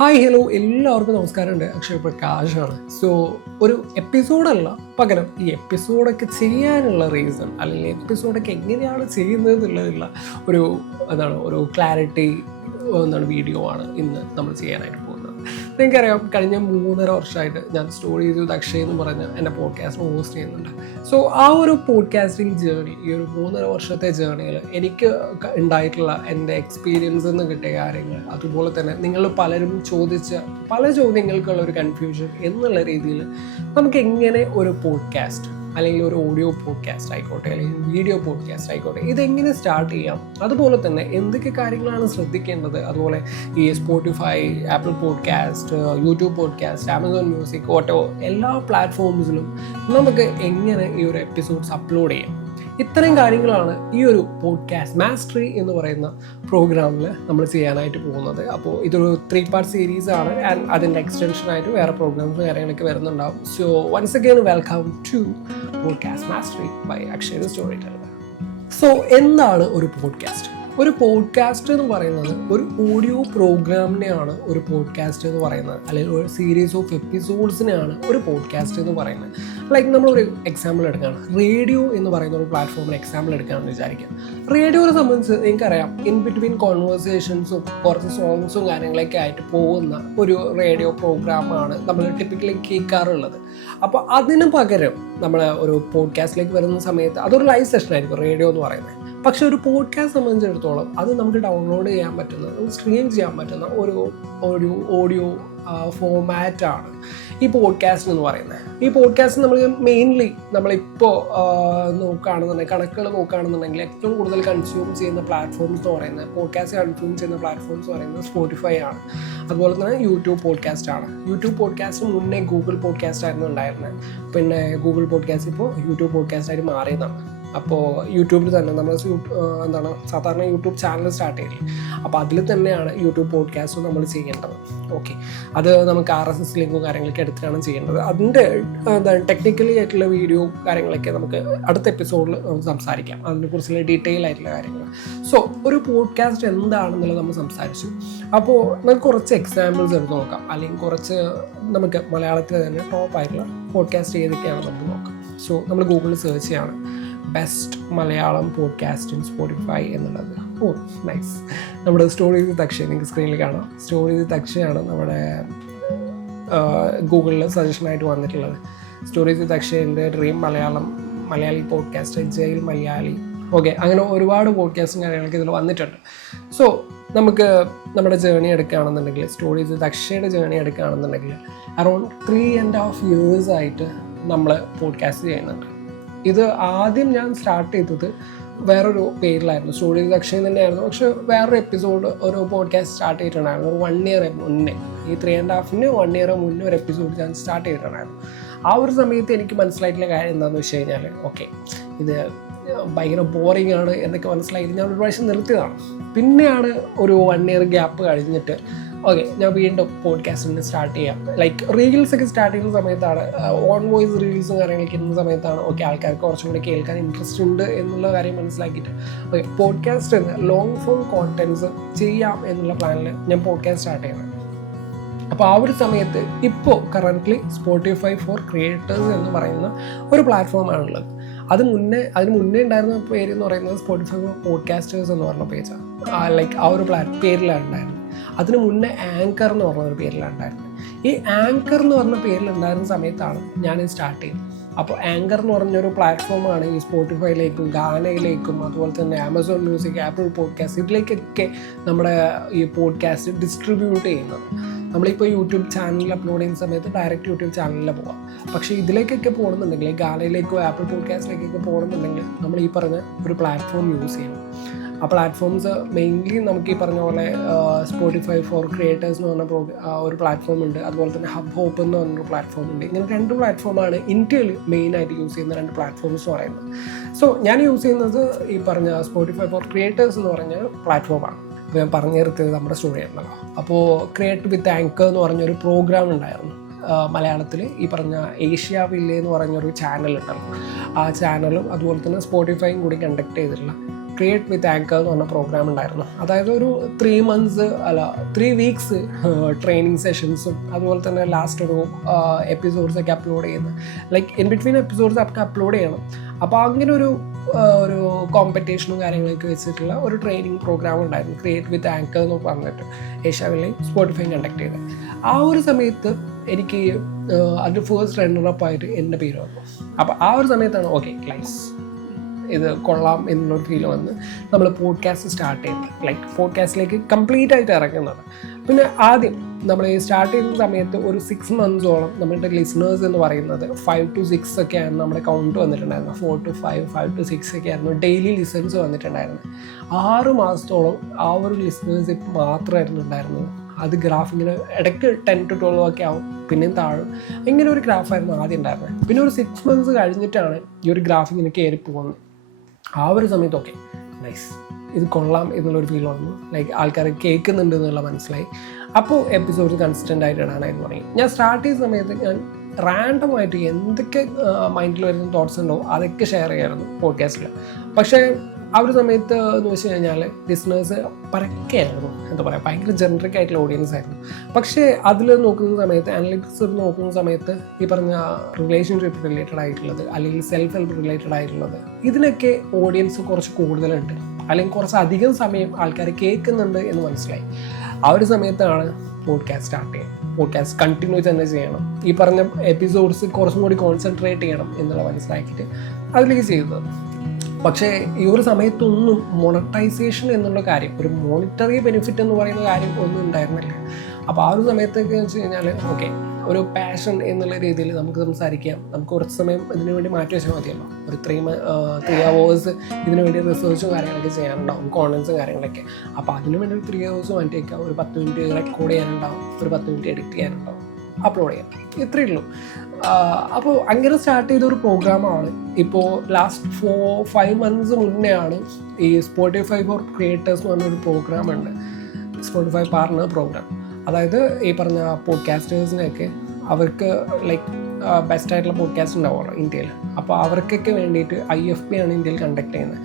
Hi hello എല്ലാവർക്കും നമസ്കാരമുണ്ട്. Akshay പ്രകാശാണ്. So ഒരു എപ്പിസോഡല്ല, പകരം ഈ എപ്പിസോഡൊക്കെ ചെയ്യാനുള്ള റീസൺ അല്ലെങ്കിൽ എപ്പിസോഡൊക്കെ എങ്ങനെയാണ് ചെയ്യുന്നത് എന്നുള്ളതുള്ള ഒരു ക്ലാരിറ്റി വീഡിയോ ആണ് ഇന്ന് നമ്മൾ ചെയ്യാനായിട്ട് പോകുന്നത്. നിങ്ങൾക്കറിയാം, കഴിഞ്ഞ 3.5 വർഷമായിട്ട് ഞാൻ സ്റ്റോറീസ് വിത്ത് അക്ഷയ് എന്ന് പറഞ്ഞ് എൻ്റെ പോഡ്കാസ്റ്റ് ഹോസ്റ്റ് ചെയ്യുന്നുണ്ട്. സോ ആ ഒരു പോഡ്കാസ്റ്റിംഗ് ജേർണി, ഈ ഒരു 3.5 വർഷത്തെ ജേർണിയിൽ എനിക്ക് ഉണ്ടായിട്ടുള്ള എൻ്റെ എക്സ്പീരിയൻസിൽ നിന്ന് കിട്ടിയ കാര്യങ്ങൾ, അതുപോലെ തന്നെ നിങ്ങൾ പലരും ചോദിച്ച പല ചോദ്യങ്ങൾക്കുള്ള ഒരു കൺഫ്യൂഷൻ എന്നുള്ള രീതിയിൽ നമുക്ക് എങ്ങനെ ഒരു പോഡ്കാസ്റ്റ് അല്ലെങ്കിൽ ഒരു ഓഡിയോ പോഡ്കാസ്റ്റ് ആയിക്കോട്ടെ അല്ലെങ്കിൽ വീഡിയോ പോഡ്കാസ്റ്റ് ആയിക്കോട്ടെ ഇതെങ്ങനെ സ്റ്റാർട്ട് ചെയ്യാം, അതുപോലെ തന്നെ എന്തൊക്കെ കാര്യങ്ങളാണ് ശ്രദ്ധിക്കേണ്ടത്, അതുപോലെ ഈ Spotify, apple podcast, YouTube podcast, Amazon music, auto എല്ലാ പ്ലാറ്റ്ഫോംസിലും നമുക്ക് എങ്ങനെ ഈ ഒരു എപ്പിസോഡ്സ് അപ്ലോഡ് ചെയ്യാം, ഇത്രയും കാര്യങ്ങളാണ് ഈ ഒരു പോഡ്കാസ്റ്റ് മാസ്റ്ററി എന്ന് പറയുന്ന പ്രോഗ്രാമിൽ നമ്മൾ ചെയ്യാനായിട്ട് പോകുന്നത്. അപ്പോൾ ഇതൊരു 3 പാർട്ട് സീരീസ് ആണ്. ആൻഡ് അതിൻ്റെ എക്സ്റ്റൻഷനായിട്ട് വേറെ പ്രോഗ്രാംസും കാര്യങ്ങളൊക്കെ വരുന്നുണ്ടാവും. So once again welcome to podcast mastery by Akshay the storyteller. So എന്താണ് ഒരു പോഡ്കാസ്റ്റ്? ഒരു പോഡ്കാസ്റ്റ് എന്ന് പറയുന്നത് ഒരു ഓഡിയോ പ്രോഗ്രാമിനെയാണ് ഒരു പോഡ്കാസ്റ്റ് എന്ന് പറയുന്നത്, അല്ലെങ്കിൽ ഒരു സീരീസ് ഓഫ് എപ്പിസോഡ്സിനെയാണ് ഒരു പോഡ്കാസ്റ്റ് എന്ന് പറയുന്നത്. ലൈക്ക് നമ്മളൊരു എക്സാമ്പിൾ എടുക്കുകയാണ്, റേഡിയോ എന്ന് പറയുന്ന ഒരു പ്ലാറ്റ്ഫോമിൽ എക്സാമ്പിൾ എടുക്കുകയാണെന്ന് വിചാരിക്കാം. റേഡിയോയെ സംബന്ധിച്ച് നിങ്ങൾക്കറിയാം, ഇൻ ബിറ്റ്വീൻ കോൺവേഴ്സേഷൻസും കുറച്ച് സോങ്സും കാര്യങ്ങളൊക്കെ ആയിട്ട് പോകുന്ന ഒരു റേഡിയോ പ്രോഗ്രാമാണ് നമ്മൾ ടിപ്പിക്കലി കേൾക്കാറുള്ളത്. അപ്പോൾ അതിന് പകരം നമ്മൾ ഒരു പോഡ്കാസ്റ്റിലേക്ക് വരുന്ന സമയത്ത് അതൊരു ലൈവ് സെഷൻ ആയിരിക്കും റേഡിയോ എന്ന് പറയുന്നത്. പക്ഷെ ഒരു പോഡ്കാസ്റ്റ് സംബന്ധിച്ചിടത്തോളം അത് നമുക്ക് ഡൗൺലോഡ് ചെയ്യാൻ പറ്റുന്ന, സ്ട്രീം ചെയ്യാൻ പറ്റുന്ന ഒരു ഓഡിയോ ഫോമാറ്റാണ് ഈ പോഡ്കാസ്റ്റ് എന്ന് പറയുന്നത്. ഈ പോഡ്കാസ്റ്റ് നമ്മൾ മെയിൻലി നമ്മളിപ്പോൾ കണക്കുകൾ നോക്കുകയാണെന്നുണ്ടെങ്കിൽ ഏറ്റവും കൂടുതൽ കൺസ്യൂം ചെയ്യുന്ന പ്ലാറ്റ്ഫോംസ് എന്ന് പറയുന്നത്, പോഡ്കാസ്റ്റ് കൺസ്യൂം ചെയ്യുന്ന പ്ലാറ്റ്ഫോംസ് എന്ന് പറയുന്നത് സ്പോട്ടിഫൈ ആണ്, അതുപോലെ തന്നെ യൂട്യൂബ് പോഡ്കാസ്റ്റ് ആണ്. യൂട്യൂബ് പോഡ്കാസ്റ്റ് മുന്നേ ഗൂഗിൾ പോഡ്കാസ്റ്റ് ആയിരുന്നു ഉണ്ടായിരുന്നത്. പിന്നെ ഗൂഗിൾ പോഡ്കാസ്റ്റ് ഇപ്പോൾ യൂട്യൂബ് പോഡ്കാസ്റ്റായിട്ട് മാറിയതാണ്. അപ്പോൾ യൂട്യൂബിൽ തന്നെ നമ്മൾ സാധാരണ യൂട്യൂബ് ചാനൽ സ്റ്റാർട്ട് ചെയ്യില്ലേ, അപ്പോൾ അതിൽ തന്നെയാണ് യൂട്യൂബ് പോഡ്കാസ്റ്റ് നമ്മൾ ചെയ്യേണ്ടത്. ഓക്കെ, അത് നമുക്ക് RSS ലിങ്കും കാര്യങ്ങളൊക്കെ എടുത്തിട്ടാണ് ചെയ്യേണ്ടത്. അതിൻ്റെ ടെക്നിക്കലി ആയിട്ടുള്ള വീഡിയോ കാര്യങ്ങളൊക്കെ നമുക്ക് അടുത്ത എപ്പിസോഡിൽ നമുക്ക് സംസാരിക്കാം, അതിനെക്കുറിച്ചുള്ള ഡീറ്റെയിൽ ആയിട്ടുള്ള കാര്യങ്ങൾ. സോ ഒരു പോഡ്കാസ്റ്റ് എന്താണെന്നുള്ളത് നമ്മൾ സംസാരിച്ചു. അപ്പോൾ നമുക്ക് കുറച്ച് എക്സാമ്പിൾസ് എടുത്ത് നോക്കാം, അല്ലെങ്കിൽ കുറച്ച് നമുക്ക് മലയാളത്തിൽ തന്നെ ടോപ്പായിട്ടുള്ള പോഡ്കാസ്റ്റ് ഏതൊക്കെയാണ് നമുക്ക് നോക്കാം. സോ നമ്മൾ ഗൂഗിളിൽ സെർച്ച് ചെയ്യാണ് best Malayalam podcast in Spotify എന്നുള്ളത്. നൈസ്. നമ്മുടെ സ്റ്റോറീസ് വിത്ത് അക്ഷയ് നിങ്ങൾക്ക് സ്ക്രീനിൽ കാണാം. സ്റ്റോറീസ് വിത്ത് അക്ഷയാണ് നമ്മുടെ ഗൂഗിളിൽ സജഷനായിട്ട് വന്നിട്ടുള്ളത്. സ്റ്റോറീസ് വിത്ത് അക്ഷയൻ്റെ dream Malayali podcast, jail Malayali, okay, അങ്ങനെ ഒരുപാട് പോഡ്കാസ്റ്റും കാര്യങ്ങളൊക്കെ ഇതിൽ വന്നിട്ടുണ്ട്. സോ നമുക്ക് നമ്മുടെ ജേർണി എടുക്കുകയാണെന്നുണ്ടെങ്കിൽ, സ്റ്റോറീസ് വിത്ത് അക്ഷയുടെ ജേർണി എടുക്കുകയാണെന്നുണ്ടെങ്കിൽ അറൗണ്ട് 3.5 years ആയിട്ട് നമ്മൾ പോഡ്കാസ്റ്റ് ചെയ്യുന്നുണ്ട്. ഇത് ആദ്യം ഞാൻ സ്റ്റാർട്ട് ചെയ്തത് വേറൊരു പേരിലായിരുന്നു, സ്റ്റോറീസ് അക്ഷയ് തന്നെയായിരുന്നു. പക്ഷെ വേറൊരു എപ്പിസോഡ്, ഒരു പോഡ്കാസ്റ്റ് സ്റ്റാർട്ട് ചെയ്തിട്ടുണ്ടായിരുന്നു ഒരു 1 year മുന്നേ. ഈ 3.5 1 year മുന്നേ ഒരു എപ്പിസോഡ് ഞാൻ സ്റ്റാർട്ട് ചെയ്തിട്ടുണ്ടായിരുന്നു. ആ ഒരു സമയത്ത് എനിക്ക് മനസ്സിലായിട്ടുള്ള കാര്യം എന്താണെന്ന് വെച്ച് കഴിഞ്ഞാൽ, ഓക്കെ, ഇത് ഭയങ്കര ബോറിംഗ് ആണ് എന്നൊക്കെ മനസ്സിലായിട്ട് ഞാൻ ഒരു പ്രാവശ്യം നിർത്തിയതാണ്. പിന്നെയാണ് ഒരു 1 year ഗ്യാപ്പ് കഴിഞ്ഞിട്ട് ഓക്കെ ഞാൻ വീണ്ടും പോഡ്കാസ്റ്റിന് സ്റ്റാർട്ട് ചെയ്യാം. ലൈക്ക് റീൽസ് ഒക്കെ സ്റ്റാർട്ട് ചെയ്യുന്ന സമയത്താണ്, ഓൺ വോയിസ് റീൽസും കാര്യങ്ങളൊക്കെ ഇടുന്ന സമയത്താണ് ഓക്കെ ആൾക്കാർക്ക് കുറച്ചും കൂടി കേൾക്കാൻ ഇൻട്രസ്റ്റ് ഉണ്ട് എന്നുള്ള കാര്യം മനസ്സിലാക്കിയിട്ട് ഓക്കെ പോഡ്കാസ്റ്റ് എന്ന് ലോങ് ഫോം കോണ്ടൻറ്റ്സ് ചെയ്യാം എന്നുള്ള പ്ലാനിൽ ഞാൻ പോഡ്കാസ്റ്റ് സ്റ്റാർട്ട് ചെയ്യുന്നത്. അപ്പോൾ ആ ഒരു സമയത്ത് ഇപ്പോൾ കറൻ്റ്ലി സ്പോട്ടിഫൈ ഫോർ ക്രിയേറ്റേഴ്സ് എന്ന് പറയുന്ന ഒരു പ്ലാറ്റ്ഫോമാണുള്ളത്. അതിന് മുന്നേ ഉണ്ടായിരുന്ന പേര് എന്ന് പറയുന്നത് സ്പോട്ടിഫൈ ഫോർ പോഡ്കാസ്റ്റേഴ്സ് എന്ന് പറഞ്ഞ പേജാണ്. ലൈക്ക് ആ ഒരു പേരിലാണ് ഉണ്ടായിരുന്നത്. അതിന് മുന്നേ ആങ്കർ എന്ന് പറഞ്ഞൊരു പേരിലാണ് ഉണ്ടായിരുന്നത്. ഈ ആങ്കർ എന്ന് പറഞ്ഞ പേരിലുണ്ടായിരുന്ന സമയത്താണ് ഞാൻ സ്റ്റാർട്ട് ചെയ്തത്. അപ്പോൾ ആങ്കർ എന്ന് പറഞ്ഞൊരു പ്ലാറ്റ്ഫോമാണ് ഈ സ്പോട്ടിഫൈയിലേക്കും ഗാനയിലേക്കും അതുപോലെ തന്നെ ആമസോൺ മ്യൂസിക്, ആപ്പിൾ പോഡ്കാസ്റ്റ് ഇതിലേക്കൊക്കെ നമ്മുടെ ഈ പോഡ്കാസ്റ്റ് ഡിസ്ട്രിബ്യൂട്ട് ചെയ്യുന്നത്. നമ്മളിപ്പോൾ യൂട്യൂബ് ചാനലിൽ അപ്ലോഡ് ചെയ്യുന്ന സമയത്ത് ഡയറക്റ്റ് യൂട്യൂബ് ചാനലിൽ പോകാം. പക്ഷേ ഇതിലേക്കൊക്കെ പോകണമെന്നുണ്ടെങ്കിൽ, ഗാനയിലേക്കോ ആപ്പിൾ പോഡ്കാസ്റ്റിലേക്കൊക്കെ പോകണമെന്നുണ്ടെങ്കിൽ നമ്മൾ ഈ പറഞ്ഞ ഒരു പ്ലാറ്റ്ഫോം യൂസ് ചെയ്യണം. ആ പ്ലാറ്റ്ഫോംസ് മെയിൻലി നമുക്ക് ഈ പറഞ്ഞ പോലെ സ്പോട്ടിഫൈ ഫോർ ക്രിയേറ്റേഴ്സ് എന്ന് പറഞ്ഞ ഒരു പ്ലാറ്റ്ഫോം ഉണ്ട്, അതുപോലെ തന്നെ ഹബ് ഹോപ്പ് എന്ന് പറഞ്ഞൊരു പ്ലാറ്റ്ഫോം ഉണ്ട്. ഇങ്ങനെ 2 പ്ലാറ്റ്ഫോമാണ് ഇന്ത്യയിൽ മെയിനായിട്ട് യൂസ് ചെയ്യുന്ന 2 പ്ലാറ്റ്ഫോംസ് എന്ന് പറയുന്നത്. സോ ഞാൻ യൂസ് ചെയ്യുന്നത് ഈ പറഞ്ഞ സ്പോട്ടിഫൈ ഫോർ ക്രിയേറ്റേഴ്സ് എന്ന് പറഞ്ഞ പ്ലാറ്റ്ഫോമാണ്. അപ്പോൾ ഞാൻ പറഞ്ഞു നിർത്തിയത് നമ്മുടെ സ്റ്റോറി ആയിരുന്നല്ലോ. അപ്പോൾ ക്രിയേറ്റ് വിത്ത് ആങ്കർ എന്ന് പറഞ്ഞൊരു പ്രോഗ്രാം ഉണ്ടായിരുന്നു മലയാളത്തിൽ. ഈ പറഞ്ഞ ഏഷ്യ വില്ലേ എന്ന് പറഞ്ഞൊരു ചാനൽ ഉണ്ടല്ലോ, ആ ചാനലും അതുപോലെ തന്നെ സ്പോട്ടിഫൈയും കൂടി കണ്ടക്ട് ചെയ്തിട്ടുള്ള ക്രിയേറ്റ് വിത്ത് ആങ്കർ എന്ന് പറഞ്ഞ പ്രോഗ്രാം ഉണ്ടായിരുന്നു. അതായത് ഒരു 3 വീക്സ് ട്രെയിനിങ് സെഷൻസും അതുപോലെ തന്നെ ലാസ്റ്റ് ഒരു എപ്പിസോഡ്സ് ഒക്കെ അപ്ലോഡ് ചെയ്യുന്നത്, ലൈക്ക് ഇൻ ബിറ്റ്വീൻ എപ്പിസോഡ്സ് ഒക്കെ അപ്ലോഡ് ചെയ്യണം. അപ്പോൾ അങ്ങനെ ഒരു കോമ്പറ്റീഷനും കാര്യങ്ങളൊക്കെ വെച്ചിട്ടുള്ള ഒരു ട്രെയിനിങ് പ്രോഗ്രാം ഉണ്ടായിരുന്നു, ക്രിയേറ്റ് വിത്ത് ആങ്കർ എന്ന് പറഞ്ഞിട്ട് ഏഷ്യാവിലെയും സ്പോട്ടിഫൈയും കണ്ടക്ട് ചെയ്തത്. ആ ഒരു സമയത്ത് എനിക്ക് അതിൻ്റെ ഫസ്റ്റ് റണ്ണറപ്പ് ആയിട്ട് എൻ്റെ പേര് വന്നു. അപ്പോൾ ആ ഒരു സമയത്താണ് ഓക്കെ ക്ലൈസ് ഇത് കൊള്ളാം എന്നുള്ളൊരു ഫീൽ വന്ന് നമ്മൾ പോഡ്കാസ്റ്റ് സ്റ്റാർട്ട് ചെയ്യുന്നത്, ലൈക്ക് പോഡ്കാസ്റ്റിലേക്ക് കംപ്ലീറ്റ് ആയിട്ട് ഇറങ്ങുന്നത്. പിന്നെ ആദ്യം നമ്മൾ സ്റ്റാർട്ട് ചെയ്യുന്ന സമയത്ത് ഒരു 6 മന്ത്സോളം നമ്മളുടെ ലിസണേഴ്സ് എന്ന് പറയുന്നത് 5 to 6 ഒക്കെയാണ് നമ്മുടെ കൗണ്ട് വന്നിട്ടുണ്ടായിരുന്നത്. 4 to 5 to 6 ഒക്കെ ആയിരുന്നു ഡെയിലി ലിസൺസ് വന്നിട്ടുണ്ടായിരുന്നത്. 6 മാസത്തോളം ആ ഒരു ലിസണേഴ്സ് മാത്രമായിരുന്നു ഉണ്ടായിരുന്നത്. അത് ഗ്രാഫ് ഇങ്ങനെ ഇടയ്ക്ക് 10 to 12 ഒക്കെ ആവും, പിന്നെയും താഴും. ഇങ്ങനെ ഒരു ഗ്രാഫായിരുന്നു ആദ്യം ഉണ്ടായിരുന്നത്. പിന്നെ ഒരു 6 മന്ത്സ് കഴിഞ്ഞിട്ടാണ് ഈ ഒരു ഗ്രാഫ് ഇങ്ങനെ കയറി പോകുന്നത്. ആ ഒരു സമയത്ത് ഓക്കെ നൈസ് ഇത് കൊള്ളാം എന്നുള്ളൊരു ഫീൽ വന്നു, ലൈക്ക് ആൾക്കാർ കേൾക്കുന്നുണ്ട് എന്നുള്ള മനസ്സിലായി. അപ്പോൾ എപ്പിസോഡ് കൺസിസ്റ്റൻ്റ് ആയിട്ട് ഇടാനായിട്ട് തുടങ്ങി. ഞാൻ സ്റ്റാർട്ട് ചെയ്ത സമയത്ത് ഞാൻ റാൻഡമായിട്ട് എന്തൊക്കെ മൈൻഡിൽ വരുന്ന തോട്ട്സ് ഉണ്ടോ അതൊക്കെ ഷെയർ ചെയ്യായിരുന്നു പോഡ്കാസ്റ്റിൽ. പക്ഷേ ആ ഒരു സമയത്ത് എന്ന് വെച്ച് കഴിഞ്ഞാൽ ലിസണേഴ്സ് പരക്കെയായിരുന്നു, എന്താ പറയുക, ഭയങ്കര ജനറിക് ആയിട്ടുള്ള ഓഡിയൻസ് ആയിരുന്നു. പക്ഷേ അതിൽ നോക്കുന്ന സമയത്ത് അനലിറ്റിക്സ് നോക്കുന്ന സമയത്ത് ഈ പറഞ്ഞ റിലേഷൻഷിപ്പ് റിലേറ്റഡ് ആയിട്ടുള്ളത് അല്ലെങ്കിൽ സെൽഫ് ഹെൽപ്പ് റിലേറ്റഡ് ആയിട്ടുള്ളത് ഇതിനൊക്കെ ഓഡിയൻസ് കുറച്ച് കൂടുതലുണ്ട്, അല്ലെങ്കിൽ കുറച്ച് അധികം സമയം ആൾക്കാർ കേൾക്കുന്നുണ്ട് എന്ന് മനസ്സിലായി. ആ ഒരു സമയത്താണ് പോഡ്കാസ്റ്റ് സ്റ്റാർട്ട് ചെയ്യുന്നത്. പോഡ്കാസ്റ്റ് കണ്ടിന്യൂ തന്നെ ചെയ്യണം, ഈ പറഞ്ഞ എപ്പിസോഡ്സ് കുറച്ചും കൂടി കോൺസെൻട്രേറ്റ് ചെയ്യണം എന്നുള്ള മനസ്സിലാക്കിയിട്ട് അതിലേക്ക് ചെയ്തത്. പക്ഷേ ഈ ഒരു സമയത്തൊന്നും മോണിറ്റൈസേഷൻ എന്നുള്ള കാര്യം, ഒരു മോണിറ്ററി ബെനിഫിറ്റ് എന്ന് പറയുന്ന കാര്യം ഒന്നും ഉണ്ടായിരുന്നില്ല. അപ്പോൾ ആ ഒരു സമയത്തൊക്കെ വെച്ച് കഴിഞ്ഞാൽ ഓക്കെ ഒരു പാഷൻ എന്നുള്ള രീതിയിൽ നമുക്ക് സംസാരിക്കാം, നമുക്ക് കുറച്ച് സമയം ഇതിനു വേണ്ടി മാറ്റി വെച്ചാൽ മതിയല്ലോ. ഒരു 3 hours ഇതിനു വേണ്ടി റിസർച്ചും കാര്യങ്ങളൊക്കെ ചെയ്യാനുണ്ടാവും, കോണ്ടൻസും കാര്യങ്ങളൊക്കെ. അപ്പോൾ അതിനു വേണ്ടി ഒരു 3 hours മാറ്റി വയ്ക്കാം, ഒരു 10 മിനിറ്റ് റെക്കോർഡ് ചെയ്യാനുണ്ടാവും, ഒരു 10 മിനിറ്റ് എഡിറ്റ് ചെയ്യാനുണ്ടാവും, അപ്ലോഡ് ചെയ്യാം, ഇത്രയേ ഉള്ളൂ. അപ്പോൾ അങ്ങനെ സ്റ്റാർട്ട് ചെയ്തൊരു പ്രോഗ്രാമാണ്. ഇപ്പോൾ ലാസ്റ്റ് 4-5 months മുന്നേ ആണ് ഈ സ്പോട്ടിഫൈ ഫോർ ക്രിയേറ്റേഴ്സ് എന്ന് പറഞ്ഞൊരു പ്രോഗ്രാം ഉണ്ട്, സ്പോട്ടിഫൈ പാർട്ണർ പ്രോഗ്രാം. അതായത് ഈ പറഞ്ഞ പോഡ്കാസ്റ്റേഴ്സിനെയൊക്കെ അവർക്ക് ലൈക്ക് ബെസ്റ്റ് ആയിട്ടുള്ള പോഡ്കാസ്റ്റ് ഉണ്ടാവുമല്ലോ ഇന്ത്യയിൽ, അപ്പോൾ അവർക്കൊക്കെ വേണ്ടിയിട്ട് IFP ആണ് ഇന്ത്യയിൽ കണ്ടക്ട് ചെയ്യുന്നത്.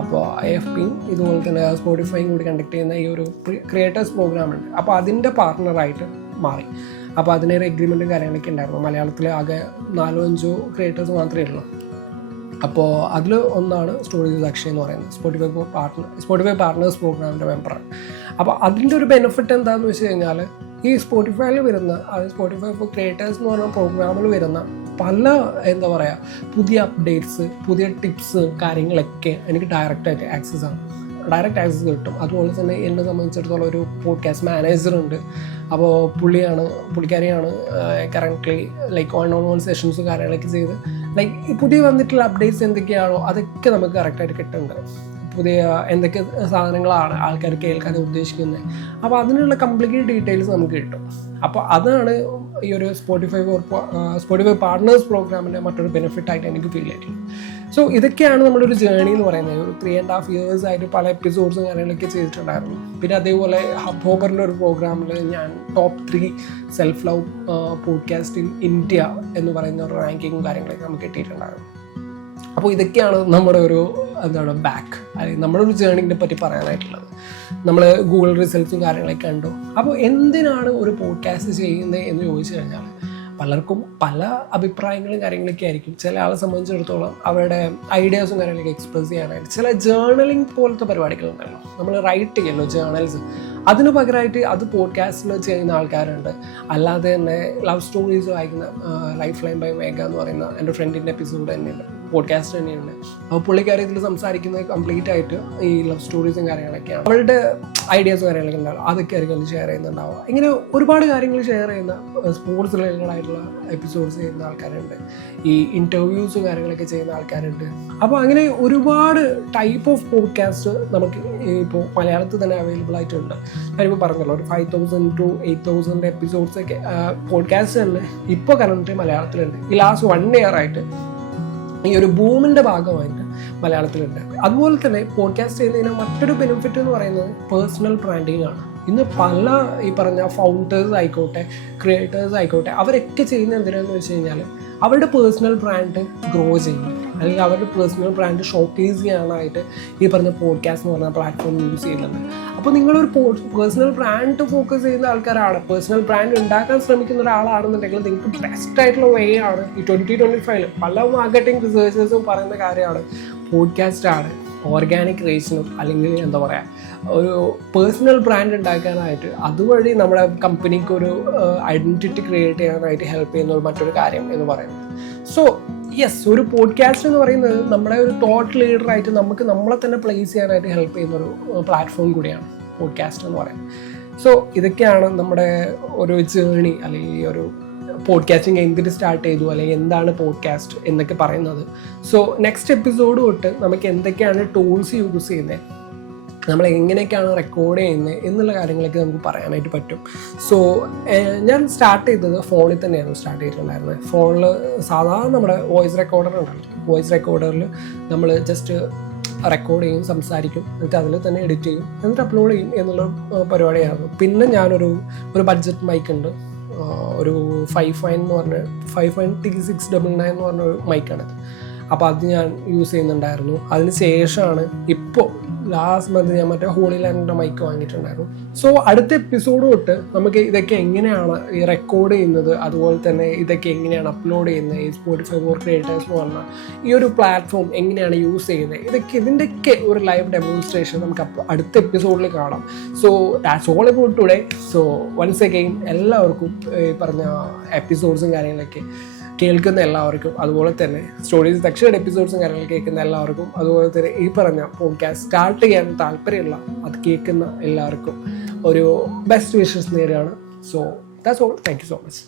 അപ്പോൾ IFPയും ഇതുപോലെ തന്നെ സ്പോട്ടിഫൈയും കൂടി കണ്ടക്ട് ചെയ്യുന്ന ഈ ഒരു ക്രിയേറ്റേഴ്സ് പ്രോഗ്രാം ഉണ്ട്. അപ്പോൾ അതിൻ്റെ പാർട്ണറായിട്ട് മാറി. അപ്പോൾ അതിനൊരു എഗ്രിമെൻറ്റും കാര്യങ്ങളൊക്കെ ഉണ്ടായിരുന്നു. മലയാളത്തിൽ ആകെ 4-5 ക്രിയേറ്റേഴ്സ് മാത്രമേ ഉള്ളൂ. അപ്പോൾ അതിൽ ഒന്നാണ് സ്റ്റോറീസ് അക്ഷയ് എന്ന് പറയുന്നത്, സ്പോട്ടിഫൈ പാർട്ണേഴ്സ് പ്രോഗ്രാമിൻ്റെ മെമ്പറാണ്. അപ്പോൾ അതിൻ്റെ ഒരു ബെനിഫിറ്റ് എന്താണെന്ന് വെച്ച് കഴിഞ്ഞാൽ ഈ സ്പോട്ടിഫൈയിൽ വരുന്ന, അതായത് സ്പോട്ടിഫൈ ഫോർ ക്രിയേറ്റേഴ്സ് എന്ന് പറഞ്ഞ പ്രോഗ്രാമിൽ വരുന്ന പല എന്താ പറയുക പുതിയ അപ്ഡേറ്റ്സ്, പുതിയ ടിപ്സ് കാര്യങ്ങളൊക്കെ എനിക്ക് ഡയറക്റ്റ് ആക്സസ് കിട്ടും. അതുപോലെ തന്നെ എന്നെ സംബന്ധിച്ചിടത്തോളം ഒരു പോഡ്കാസ്റ്റ് മാനേജർ ഉണ്ട്. അപ്പോൾ പുള്ളിക്കാരിയാണ് കറൻ്റ്ലി ലൈക്ക് 1-on-1 സെഷൻസും കാര്യങ്ങളൊക്കെ ചെയ്ത് ലൈക്ക് പുതിയ വന്നിട്ടുള്ള അപ്ഡേറ്റ്സ് എന്തൊക്കെയാണോ അതൊക്കെ നമുക്ക് കറക്റ്റായിട്ട് കിട്ടുന്നുണ്ട്. പുതിയ എന്തൊക്കെ സാധനങ്ങളാണ് ആൾക്കാർ കേൾക്കാൻ ഉദ്ദേശിക്കുന്നത്, അപ്പോൾ അതിനുള്ള കംപ്ലീറ്റ് ഡീറ്റെയിൽസ് നമുക്ക് കിട്ടും. അപ്പോൾ അതാണ് ഈ ഒരു സ്പോട്ടിഫൈ പാർട്ണേഴ്സ് പ്രോഗ്രാമിൻ്റെ മറ്റൊരു ബെനിഫിറ്റായിട്ട് എനിക്ക് ഫീൽ ആയിട്ടുള്ളത്. സോ ഇതൊക്കെയാണ് നമ്മുടെ ഒരു ജേർണി എന്ന് പറയുന്നത്. ഒരു 3.5 years ആയിട്ട് പല എപ്പിസോഡ്സും കാര്യങ്ങളൊക്കെ ചെയ്തിട്ടുണ്ടായിരുന്നു. പിന്നെ അതേപോലെ ഹബ്ബോബറിൻ്റെ ഒരു പ്രോഗ്രാമിൽ ഞാൻ top 3 self love podcast in India എന്ന് പറയുന്ന ഒരു റാങ്കിങ്ങും കാര്യങ്ങളൊക്കെ നമുക്ക് കിട്ടിയിട്ടുണ്ടായിരുന്നു. അപ്പോൾ ഇതൊക്കെയാണ് നമ്മുടെ ഒരു ബാക്ക്, അല്ലെങ്കിൽ നമ്മുടെ ഒരു ജേർണിനെ പറ്റി പറയാനായിട്ടുള്ളത്. നമ്മൾ ഗൂഗിൾ റിസൾട്ട്സും കാര്യങ്ങളൊക്കെ കണ്ടു. അപ്പോൾ എന്തിനാണ് ഒരു പോഡ്കാസ്റ്റ് ചെയ്യുന്നത് എന്ന് ചോദിച്ചു കഴിഞ്ഞാൽ പലർക്കും പല അഭിപ്രായങ്ങളും കാര്യങ്ങളൊക്കെ ആയിരിക്കും. ചില ആളെ സംബന്ധിച്ചിടത്തോളം അവരുടെ ഐഡിയാസും കാര്യങ്ങളൊക്കെ എക്സ്പ്രസ് ചെയ്യാനായിട്ട് ചില ജേർണലിംഗ് പോലത്തെ പരിപാടികളുണ്ടല്ലോ, നമ്മൾ റൈറ്റ് ചെയ്യല്ലോ ജേർണൽസ്, അതിന് പകരമായിട്ട് അത് പോഡ്കാസ്റ്റിൽ ചെയ്യുന്ന ആൾക്കാരുണ്ട്. അല്ലാതെ തന്നെ ലവ് സ്റ്റോറീസ് വായിക്കുന്ന ലൈഫ് ലൈൻ ബൈ മേഘ എന്ന് പറയുന്ന എൻ്റെ ഫ്രണ്ടിൻ്റെ എപ്പിസോഡ് തന്നെയുണ്ട്, പോഡ്കാസ്റ്റ് തന്നെയുണ്ട്. അപ്പോൾ പുള്ളിക്കാരി ഇതിൽ സംസാരിക്കുന്നത് കംപ്ലീറ്റ് ആയിട്ട് ഈ ലവ് സ്റ്റോറീസും കാര്യങ്ങളൊക്കെയാണ്. അവളുടെ ഐഡിയാസും കാര്യങ്ങളൊക്കെ ഉണ്ടാവും, അതൊക്കെ ആയിരിക്കും ഷെയർ ചെയ്യുന്നുണ്ടാവുക. ഇങ്ങനെ ഒരുപാട് കാര്യങ്ങൾ ഷെയർ ചെയ്യുന്ന സ്പോർട്സ് റിലേറ്റഡ് ആയിട്ടുള്ള എപ്പിസോഡ്സ് ചെയ്യുന്ന ആൾക്കാരുണ്ട്, ഈ ഇൻ്റർവ്യൂസും കാര്യങ്ങളൊക്കെ ചെയ്യുന്ന ആൾക്കാരുണ്ട്. അപ്പോൾ അങ്ങനെ ഒരുപാട് ടൈപ്പ് ഓഫ് പോഡ്കാസ്റ്റ് നമുക്ക് ഇപ്പോൾ മലയാളത്തിൽ തന്നെ അവൈലബിൾ ആയിട്ടുണ്ട്. ഞാനിപ്പോൾ പറഞ്ഞല്ലോ ഒരു 5,000 to 8,000 എപ്പിസോഡ്സ് ഒക്കെ പോഡ്കാസ്റ്റ് തന്നെ ഇപ്പോൾ കറന്റ് മലയാളത്തിലുണ്ട്. ഈ ലാസ്റ്റ് 1 year ആയിട്ട് ഈ ഒരു ബൂമിൻ്റെ ഭാഗമായിട്ട് മലയാളത്തിലുണ്ട്. അതുപോലെ തന്നെ പോഡ്കാസ്റ്റ് ചെയ്യുന്നതിന് മറ്റൊരു ബെനിഫിറ്റ് എന്ന് പറയുന്നത് പേഴ്സണൽ ബ്രാൻഡിങ് ആണ്. ഇന്ന് പല ഈ പറഞ്ഞ ഫൗണ്ടേഴ്സ് ആയിക്കോട്ടെ, ക്രിയേറ്റേഴ്സ് ആയിക്കോട്ടെ, അവരൊക്കെ ചെയ്യുന്ന എന്തിനാന്ന് വെച്ച് കഴിഞ്ഞാൽ അവരുടെ പേഴ്സണൽ ബ്രാൻഡ് ഗ്രോ ചെയ്യും. അല്ലെങ്കിൽ അവരുടെ പേഴ്സണൽ ബ്രാൻഡ് ഷോക്കേസ് ചെയ്യാനായിട്ട് ഈ പറഞ്ഞ പോഡ്കാസ്റ്റ് എന്ന് പറഞ്ഞ പ്ലാറ്റ്ഫോം യൂസ് ചെയ്യുന്നുണ്ട്. അപ്പോൾ നിങ്ങളൊരു പേഴ്സണൽ ബ്രാൻഡ് ഫോക്കസ് ചെയ്യുന്ന ആൾക്കാരാണ്, പേഴ്സണൽ ബ്രാൻഡ് ഉണ്ടാക്കാൻ ശ്രമിക്കുന്ന ഒരാളാണെന്നുണ്ടെങ്കിൽ നിങ്ങൾക്ക് ബെസ്റ്റ് ആയിട്ടുള്ള വേ ആണ് ഈ 2025 പല മാർക്കറ്റിംഗ് റിസർച്ചേഴ്സും പറയുന്ന കാര്യമാണ് പോഡ്കാസ്റ്റാണ് ഓർഗാനിക് റീച്ചിനും അല്ലെങ്കിൽ എന്താ പറയുക ഒരു പേഴ്സണൽ ബ്രാൻഡ് ഉണ്ടാക്കാനായിട്ട് അതുവഴി നമ്മുടെ കമ്പനിക്ക് ഒരു ഐഡൻറ്റിറ്റി ക്രിയേറ്റ് ചെയ്യാനായിട്ട് ഹെൽപ്പ് ചെയ്യുന്ന മറ്റൊരു കാര്യം എന്ന് പറയുന്നത്. സോ യെസ്, ഒരു പോഡ്കാസ്റ്റ് എന്ന് പറയുന്നത് നമ്മുടെ ഒരു തോട്ട് ലീഡറായിട്ട് നമുക്ക് നമ്മളെ തന്നെ പ്ലേസ് ചെയ്യാനായിട്ട് ഹെൽപ്പ് ചെയ്യുന്നൊരു പ്ലാറ്റ്ഫോം കൂടിയാണ് പോഡ്കാസ്റ്റ് എന്ന് പറയുന്നത്. സോ ഇതൊക്കെയാണ് നമ്മുടെ ഒരു ജേണി അല്ലെങ്കിൽ ഒരു പോഡ്കാസ്റ്റിംഗ് എന്തിന് സ്റ്റാർട്ട് ചെയ്തു അല്ലെങ്കിൽ എന്താണ് പോഡ്കാസ്റ്റ് എന്നൊക്കെ പറയുന്നത്. സോ നെക്സ്റ്റ് എപ്പിസോഡ് തൊട്ട് നമുക്ക് എന്തൊക്കെയാണ് ടൂൾസ് യൂസ് ചെയ്യുന്നത്, നമ്മൾ എങ്ങനെയൊക്കെയാണ് റെക്കോർഡ് ചെയ്യുന്നത് എന്നുള്ള കാര്യങ്ങളൊക്കെ നമുക്ക് പറയാനായിട്ട് പറ്റും. സോ ഞാൻ സ്റ്റാർട്ട് ചെയ്തത് ഫോണിൽ തന്നെയായിരുന്നു സ്റ്റാർട്ട് ചെയ്തിട്ടുണ്ടായിരുന്നത്. ഫോണിൽ സാധാരണ നമ്മുടെ വോയിസ് റെക്കോർഡർ ഉണ്ടല്ലോ, വോയിസ് റെക്കോർഡറിൽ നമ്മൾ ജസ്റ്റ് റെക്കോർഡ് ചെയ്യും, സംസാരിക്കും, എന്നിട്ട് അതിൽ തന്നെ എഡിറ്റ് ചെയ്യും, എന്നിട്ട് അപ്ലോഡ് ചെയ്യും എന്നുള്ള പരിപാടിയായിരുന്നു. പിന്നെ ഞാനൊരു ബഡ്ജറ്റ് മൈക്ക് ഉണ്ട്, ഒരു 5.9 T699 എന്ന് പറഞ്ഞൊരു മൈക്കാണത്. അപ്പോൾ അത് ഞാൻ യൂസ് ചെയ്യുന്നുണ്ടായിരുന്നു. അതിന് ശേഷമാണ് ഇപ്പോൾ ലാസ്റ്റ് മന്ത് ഞാൻ മറ്റേ ഹോളി ലാൻഡിൻ്റെ മൈക്ക് വാങ്ങിയിട്ടുണ്ടായിരുന്നു. സോ അടുത്ത എപ്പിസോഡ് തൊട്ട് നമുക്ക് ഇതൊക്കെ എങ്ങനെയാണ് ഈ റെക്കോർഡ് ചെയ്യുന്നത്, അതുപോലെ തന്നെ ഇതൊക്കെ എങ്ങനെയാണ് അപ്ലോഡ് ചെയ്യുന്നത്, ഈ സ്പോട്ടിഫൈ ഫോർ ക്രിയേറ്റേഴ്സ് എന്ന് പറഞ്ഞാൽ ഈ ഒരു പ്ലാറ്റ്ഫോം എങ്ങനെയാണ് യൂസ് ചെയ്യുന്നത്, ഇതിൻ്റെയൊക്കെ ഒരു ലൈവ് ഡെമോൺസ്ട്രേഷൻ നമുക്ക് അടുത്ത എപ്പിസോഡിൽ കാണാം. So that's all about today. So once again എല്ലാവർക്കും ഈ പറഞ്ഞ എപ്പിസോഡ്സും കാര്യങ്ങളൊക്കെ കേൾക്കുന്ന എല്ലാവർക്കും, അതുപോലെ തന്നെ സ്റ്റോറീസ് സെക്ഷയുടെ എപ്പിസോഡ്സും കാര്യങ്ങൾ കേൾക്കുന്ന എല്ലാവർക്കും, അതുപോലെ തന്നെ ഈ പറഞ്ഞ പോഡ്കാസ്റ്റ് സ്റ്റാർട്ട് ചെയ്യാൻ താല്പര്യമുള്ള അത് കേൾക്കുന്ന എല്ലാവർക്കും ഒരു ബെസ്റ്റ് വിഷസ് നേരെയാണ്. So that's all. Thank you so much.